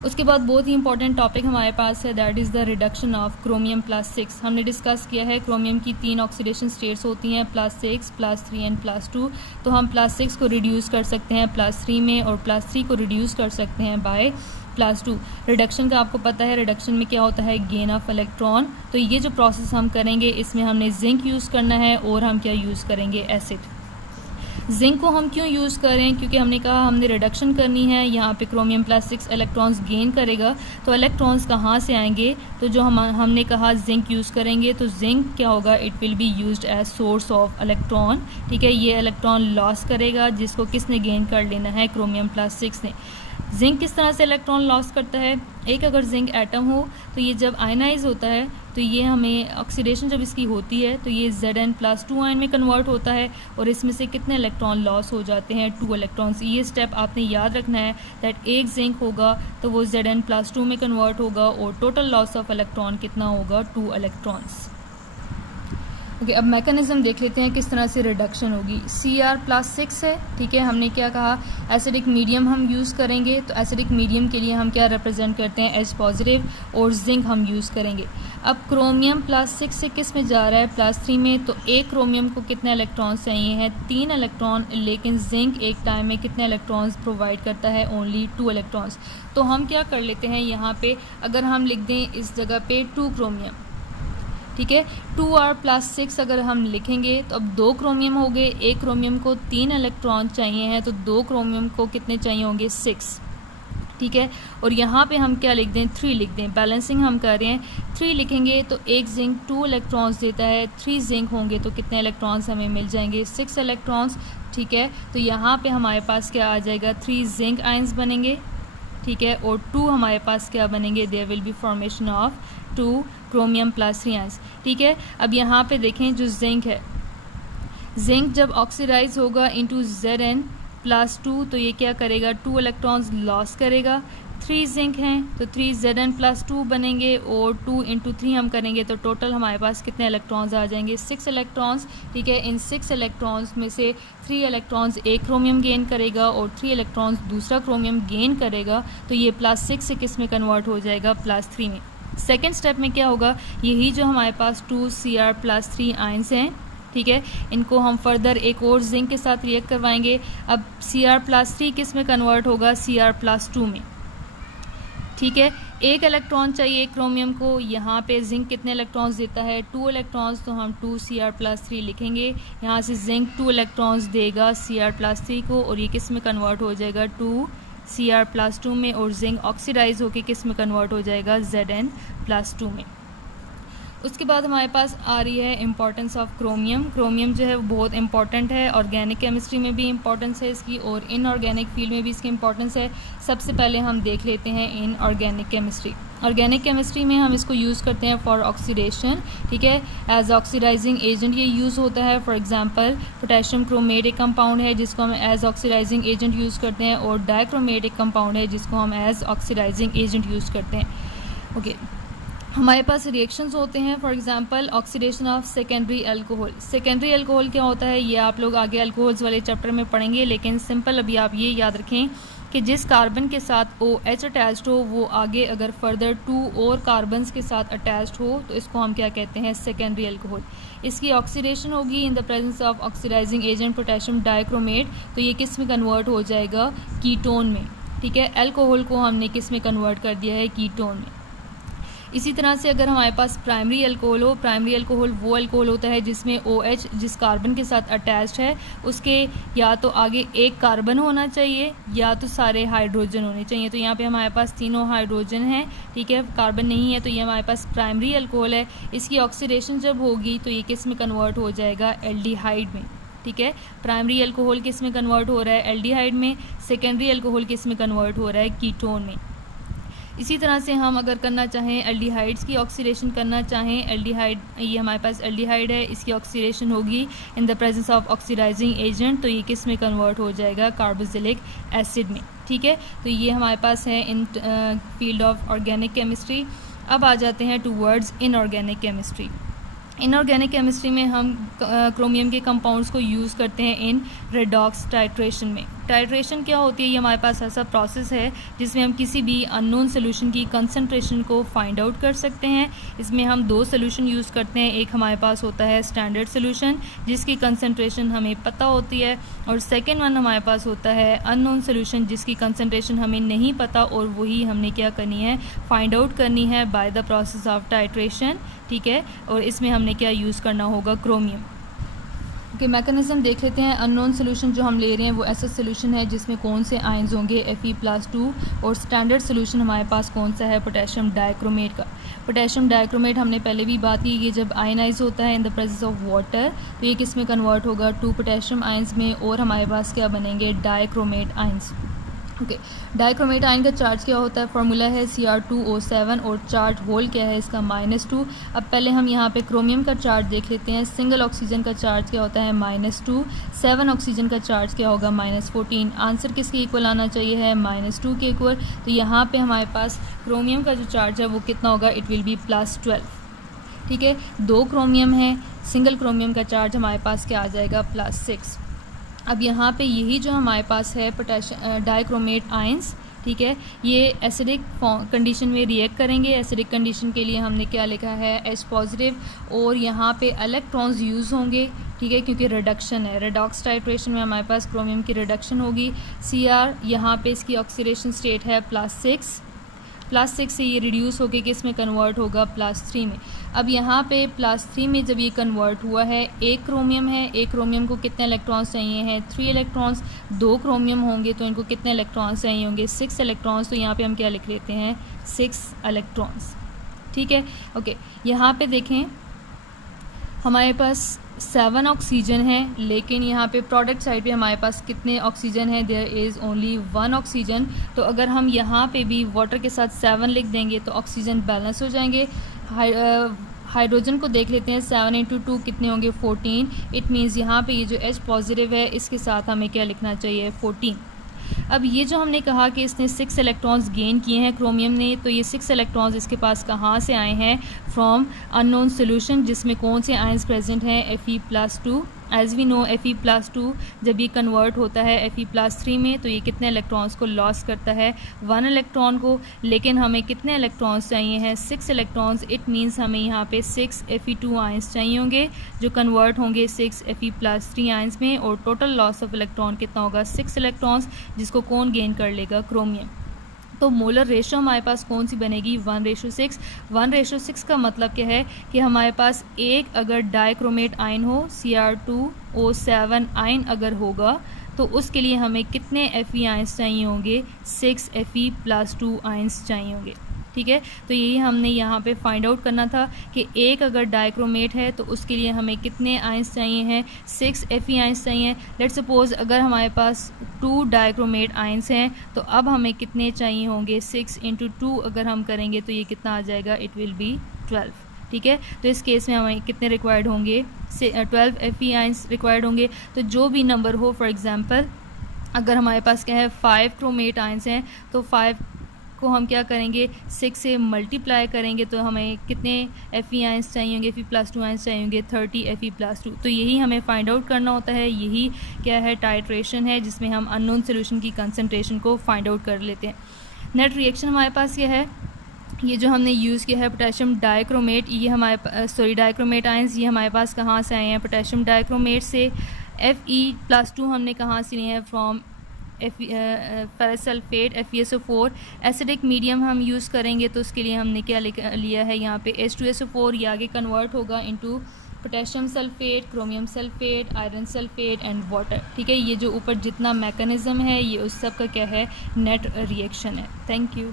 उसके बाद बहुत ही इंपॉर्टेंट टॉपिक हमारे पास है, that is the reduction of chromium +6। हमने डिस्कस किया है क्रोमियम की 3 ऑक्सीडेशन स्टेट्स होती हैं, +6, +3 एंड +2। तो हम +6 को रिड्यूस कर सकते हैं +3 में और +3 को रिड्यूस कर सकते हैं बाय +2। रिडक्शन का आपको पता है, रिडक्शन में क्या होता है, गेन ऑफ इलेक्ट्रॉन। तो ये जो प्रोसेस हम करेंगे इसमें हमने जिंक यूज़ करना है और हम क्या यूज़ करेंगे, एसिड। जिंक को हम क्यों यूज़ करें, क्योंकि हमने कहा हमने रिडक्शन करनी है, यहाँ पे क्रोमियम +6 इलेक्ट्रॉन्स गेन करेगा। तो इलेक्ट्रॉन्स कहाँ से आएंगे, तो जो हमने कहा जिंक यूज़ करेंगे, तो जिंक क्या होगा, it will be used as source of electron. ठीक है, ये इलेक्ट्रॉन लॉस करेगा जिसको किसने गेन कर लेना है, क्रोमियम +6 ने। जिंक किस तरह से इलेक्ट्रॉन लॉस करता है, एक अगर जिंक एटम हो तो ये जब आयनाइज होता है तो ये हमें ऑक्सीडेशन जब इसकी होती है तो ये Zn+2 आयन में कन्वर्ट होता है और इसमें से कितने इलेक्ट्रॉन लॉस हो जाते हैं, 2 इलेक्ट्रॉन्स। ये स्टेप आपने याद रखना है दैट एक जिंक होगा तो वो Zn+2 में कन्वर्ट होगा और टोटल लॉस ऑफ इलेक्ट्रॉन कितना होगा, 2 इलेक्ट्रॉन्स। ओके, अब मैकेनिज्म देख लेते हैं किस तरह से रिडक्शन होगी। Cr+6 है, ठीक है, हमने क्या कहा, एसिडिक मीडियम हम यूज़ करेंगे। तो एसिडिक मीडियम के लिए हम क्या रिप्रेजेंट करते हैं, H+ और जिंक हम यूज़ करेंगे। अब क्रोमियम +6 से किस में जा रहा है, +3 में। तो एक क्रोमियम को कितने इलेक्ट्रॉन्स चाहिए हैं, 3 इलेक्ट्रॉन, लेकिन जिंक एक टाइम में कितने इलेक्ट्रॉन्स प्रोवाइड करता है, ओनली 2 इलेक्ट्रॉन्स। तो हम क्या कर लेते हैं, यहाँ पे अगर हम लिख दें इस जगह पे 2 क्रोमियम, ठीक है, 2r+6 अगर हम लिखेंगे तो अब 2 क्रोमियम हो गए, एक क्रोमियम को 3 इलेक्ट्रॉन चाहिए हैं तो 2 क्रोमियम को कितने चाहिए होंगे, 6। ठीक है, और यहाँ पे हम क्या लिख दें, 3 लिख दें, बैलेंसिंग हम कर रहे हैं। 3 लिखेंगे तो एक जिंक 2 इलेक्ट्रॉन्स देता है, 3 जिंक होंगे तो कितने इलेक्ट्रॉन्स हमें मिल जाएंगे, 6 इलेक्ट्रॉन्स। ठीक है, तो यहाँ पे हमारे पास क्या आ जाएगा, 3 जिंक आयंस बनेंगे, ठीक है, और 2 हमारे पास क्या बनेंगे, there will be formation of 2 chromium +3 ions. ठीक है, अब यहाँ पे देखें जो जिंक है, जिंक जब ऑक्सीडाइज होगा इनटू Zn+2 तो ये क्या करेगा, 2 इलेक्ट्रॉन्स लॉस करेगा। 3 जिंक हैं तो 3 Zn+2 बनेंगे और 2 × 3 हम करेंगे तो टोटल हमारे पास कितने इलेक्ट्रॉन्स आ जाएंगे, 6 इलेक्ट्रॉन्स। ठीक है, इन 6 इलेक्ट्रॉन्स में से 3 इलेक्ट्रॉन्स एक क्रोमियम गेन करेगा और 3 इलेक्ट्रॉन्स दूसरा क्रोमियम गेन करेगा। तो ये +6 से किस में कन्वर्ट हो जाएगा, +3 में। सेकेंड स्टेप में क्या होगा, यही जो हमारे पास 2 Cr+3 आयंस हैं, ठीक है, इनको हम फर्दर एक और जिंक के साथ रिएक्ट करवाएंगे। अब Cr+3 किस में कन्वर्ट होगा, Cr+2 में। ठीक है, एक इलेक्ट्रॉन चाहिए एक क्रोमियम को, यहाँ पे जिंक कितने इलेक्ट्रॉन्स देता है, 2 इलेक्ट्रॉन्स, तो हम 2 Cr+3 लिखेंगे। यहाँ से जिंक 2 इलेक्ट्रॉन्स देगा Cr+3 को और ये किस में कन्वर्ट हो जाएगा, 2 Cr+2 में, और जिंक ऑक्सीडाइज होकर किस में कन्वर्ट हो जाएगा, Zn+2 में। उसके बाद हमारे पास आ रही है इम्पॉर्टेंस ऑफ क्रोमियम। क्रोमियम जो है वो बहुत इंपॉर्टेंट है, ऑर्गेनिक केमिस्ट्री में भी इम्पॉर्टेंस है इसकी और इनऑर्गेनिक फील्ड में भी इसकी इम्पॉर्टेंस है। सबसे पहले हम देख लेते हैं in organic chemistry. Organic chemistry में हम इसको यूज़ करते हैं फॉर ऑक्सीडेशन, ठीक है, एज ऑक्सीडाइजिंग एजेंट ये यूज़ होता है। फॉर एग्जांपल पोटेशियम क्रोमेट एक कंपाउंड है जिसको हम एज ऑक्सीडाइजिंग एजेंट यूज़ करते हैं, और डाइक्रोमेट एक कंपाउंड है जिसको हम एज ऑक्सीडाइजिंग एजेंट यूज़ करते हैं। ओके, हमारे पास रिएक्शंस होते हैं, for example oxidation of secondary alcohol. Secondary alcohol क्या होता है, ये आप लोग आगे अल्कोहल्स वाले चैप्टर में पढ़ेंगे, लेकिन सिंपल अभी आप ये याद रखें कि जिस कार्बन के साथ OH अटैच्ड हो वो आगे अगर फर्दर 2 और कार्बन्स के साथ अटैच्ड हो तो इसको हम क्या कहते हैं, सेकेंडरी अल्कोहल। इसकी ऑक्सीडेशन होगी in the presence of oxidising agent potassium dichromate, तो ये किस में कन्वर्ट हो जाएगा, कीटोन में। ठीक है, अल्कोहल को हमने किस में कन्वर्ट कर दिया है, कीटोन में। इसी तरह से अगर हमारे पास प्राइमरी अल्कोहल हो, प्राइमरी अल्कोहल वो अल्कोहल होता है जिसमें OH जिस कार्बन के साथ अटैच्ड है उसके या तो आगे एक कार्बन होना चाहिए या तो सारे हाइड्रोजन होने चाहिए। तो यहाँ पे हमारे पास तीनों हाइड्रोजन हैं, ठीक है, कार्बन नहीं है, तो ये हमारे पास प्राइमरी अल्कोहल है। इसकी ऑक्सीडेशन जब होगी तो ये किस में कन्वर्ट हो जाएगा, एल्डिहाइड में। ठीक है, प्राइमरी अल्कोहल किस में कन्वर्ट हो रहा है, एल्डिहाइड में। सेकेंडरी अल्कोहल किस में कन्वर्ट हो रहा है, कीटोन में। इसी तरह से हम अगर करना चाहें एल्डिहाइड्स की ऑक्सीडेशन करना चाहें, एल्डिहाइड ये हमारे पास एल्डिहाइड है, इसकी ऑक्सीडेशन होगी in the presence of oxidising agent, तो ये किस में कन्वर्ट हो जाएगा, कार्बोक्सिलिक एसिड में। ठीक है, तो ये हमारे पास है इन फील्ड ऑफ ऑर्गेनिक केमिस्ट्री। अब आ जाते हैं towards inorganic chemistry. Inorganic chemistry में हम क्रोमियम के कंपाउंड्स को यूज़ करते हैं इन रेडॉक्स टाइट्रेशन में। टाइट्रेशन क्या होती है? ये हमारे पास ऐसा प्रोसेस है जिसमें हम किसी भी अननोन सोल्यूशन की कंसंट्रेशन को फाइंड आउट कर सकते हैं। इसमें हम दो सोल्यूशन यूज़ करते हैं। एक हमारे पास होता है स्टैंडर्ड सोल्यूशन जिसकी कंसंट्रेशन हमें पता होती है, और सेकेंड वन हमारे पास होता है अननोन सोल्यूशन जिसकी कंसंट्रेशन हमें नहीं पता, और वही हमने क्या करनी है, फाइंड आउट करनी है by the process of titration. ठीक है, और इसमें हमने क्या यूज़ करना होगा, क्रोमियम के मैकेनिज़्म देख लेते हैं। अननोन सोल्यूशन जो हम ले रहे हैं वो ऐसा सोल्यूशन है जिसमें कौन से आयंस होंगे, Fe+2, और स्टैंडर्ड सोल्यूशन हमारे पास कौन सा है, पोटेशियम डाइक्रोमेट का। पोटेशियम डाइक्रोमेट हमने पहले भी बात की, ये जब आयनाइज होता है इन द प्रेजेंस ऑफ वाटर तो ये किस में कन्वर्ट होगा, 2 पोटेशियम आयंस में, और हमारे पास क्या बनेंगे, dichromate ions. Okay, dichromate ion का चार्ज क्या होता है, फार्मूला है Cr2O7, और चार्ज होल क्या है इसका, -2। अब पहले हम यहाँ पे क्रोमियम का चार्ज देख लेते हैं। सिंगल ऑक्सीजन का चार्ज क्या होता है, -2। 7 ऑक्सीजन का चार्ज क्या होगा, -14। आंसर किसके इक्वल आना चाहिए है, -2 के इक्वल। तो यहाँ पे हमारे पास क्रोमियम का जो चार्ज है वो कितना होगा, इट विल बी +12। ठीक है, 2 क्रोमियम है, सिंगल क्रोमियम का चार्ज हमारे पास क्या आ जाएगा, +6। अब यहाँ पे यही जो हमारे पास है पोटेशियम डाइक्रोमेट आयंस, ठीक है, ये एसिडिक कंडीशन में रिएक्ट करेंगे। एसिडिक कंडीशन के लिए हमने क्या लिखा है, H+, और यहाँ पे इलेक्ट्रॉन्स यूज़ होंगे। ठीक है, क्योंकि रिडक्शन है, रेडॉक्स टाइट्रेशन में हमारे पास क्रोमियम की रिडक्शन होगी। Cr यहाँ पे इसकी ऑक्सीडेशन स्टेट है +6 से ये रिड्यूस होके किस में कन्वर्ट होगा, +3 में। अब यहाँ पे +3 में जब ये कन्वर्ट हुआ है, एक क्रोमियम है, एक क्रोमियम को कितने इलेक्ट्रॉन्स चाहिए हैं, 3 इलेक्ट्रॉन्स। 2 क्रोमियम होंगे तो इनको कितने इलेक्ट्रॉन्स चाहिए होंगे, 6 इलेक्ट्रॉन्स। तो यहाँ पे हम क्या लिख लेते हैं, 6 इलेक्ट्रॉन्स। ठीक है, ओके, यहाँ पे देखें हमारे पास 7 ऑक्सीजन है, लेकिन यहाँ पे प्रोडक्ट साइड पे हमारे पास कितने ऑक्सीजन है, देयर इज़ ओनली 1 ऑक्सीजन। तो अगर हम यहाँ पे भी वाटर के साथ 7 लिख देंगे तो ऑक्सीजन बैलेंस हो जाएंगे। हाइड्रोजन को देख लेते हैं, 7 × 2 कितने होंगे, 14। इट मीन्स यहाँ पे ये जो H+ है इसके साथ हमें क्या लिखना चाहिए, 14। अब ये जो हमने कहा कि इसने 6 इलेक्ट्रॉन्स गेन किए हैं क्रोमियम ने, तो ये 6 इलेक्ट्रॉन्स इसके पास कहाँ से आए हैं, फ्रॉम अननोन सोल्यूशन जिसमें कौन से आयंस प्रेजेंट हैं, Fe+2। As we know Fe+2 जब ये कन्वर्ट होता है Fe+3 में तो ये कितने इलेक्ट्रॉन्स को लॉस करता है, 1 इलेक्ट्रॉन को। लेकिन हमें कितने इलेक्ट्रॉन्स चाहिए हैं, 6 इलेक्ट्रॉन्स। इट मीन्स हमें यहाँ पे 6 Fe2 आयंस चाहिए होंगे जो कन्वर्ट होंगे 6 Fe+3 आयंस में, और टोटल लॉस ऑफ इलेक्ट्रॉन कितना होगा, 6 इलेक्ट्रॉन्स, जिसको कौन गेन कर लेगा, क्रोमियम। तो मोलर रेशो हमारे पास कौन सी बनेगी, 1:6। 1:6 का मतलब क्या है कि हमारे पास एक अगर डाइक्रोमेट आयन हो, Cr2O7 आयन अगर होगा तो उसके लिए हमें कितने Fe आयंस चाहिए होंगे, 6 Fe+2 आयंस चाहिए होंगे। ठीक है, तो यही हमने यहाँ पे फाइंड आउट करना था कि एक अगर डाइक्रोमेट है तो उसके लिए हमें कितने आयंस चाहिए हैं, 6 Fe आयंस चाहिए। लेट्स सपोज अगर हमारे पास 2 डाइक्रोमेट आयंस हैं तो अब हमें कितने चाहिए होंगे, 6 × 2 अगर हम करेंगे तो ये कितना आ जाएगा, इट विल बी 12। ठीक है, तो इस केस में हमें कितने रिक्वायर्ड होंगे, 12 Fe आयंस रिक्वायर्ड होंगे। तो जो भी नंबर हो, फॉर एग्जांपल अगर हमारे पास क्या है 5 क्रोमेट आयंस हैं तो 5 को हम क्या करेंगे, 6 से मल्टीप्लाई करेंगे तो हमें कितने Fe आयंस चाहिए होंगे, Fe+2 आयंस चाहिए होंगे, 30 Fe+2। तो यही हमें फाइंड आउट करना होता है। यही क्या है, टाइट्रेशन है, जिसमें हम अननोन सोल्यूशन की कंसंट्रेशन को फाइंड आउट कर लेते हैं। नेट रिएक्शन हमारे पास क्या है, ये जो हमने यूज़ किया है पोटेशियम डाइक्रोमेट, ये हमारे डाइक्रोमेट आयंस, ये हमारे पास कहाँ से आए हैं, पोटेशियम डाइक्रोमेट से। Fe+2 हमने कहाँ से लिए हैं, from ferrous sulphate FeSO4। Acidic medium हम यूज़ करेंगे तो उसके लिए हमने क्या लिया है, यहाँ पे H2SO4। ये आगे कन्वर्ट होगा into potassium sulphate, chromium sulphate, iron sulphate and water. ठीक है, ये जो ऊपर जितना मैकेनिज़्म है ये उस सब का क्या है, नेट रिएक्शन है। Thank you.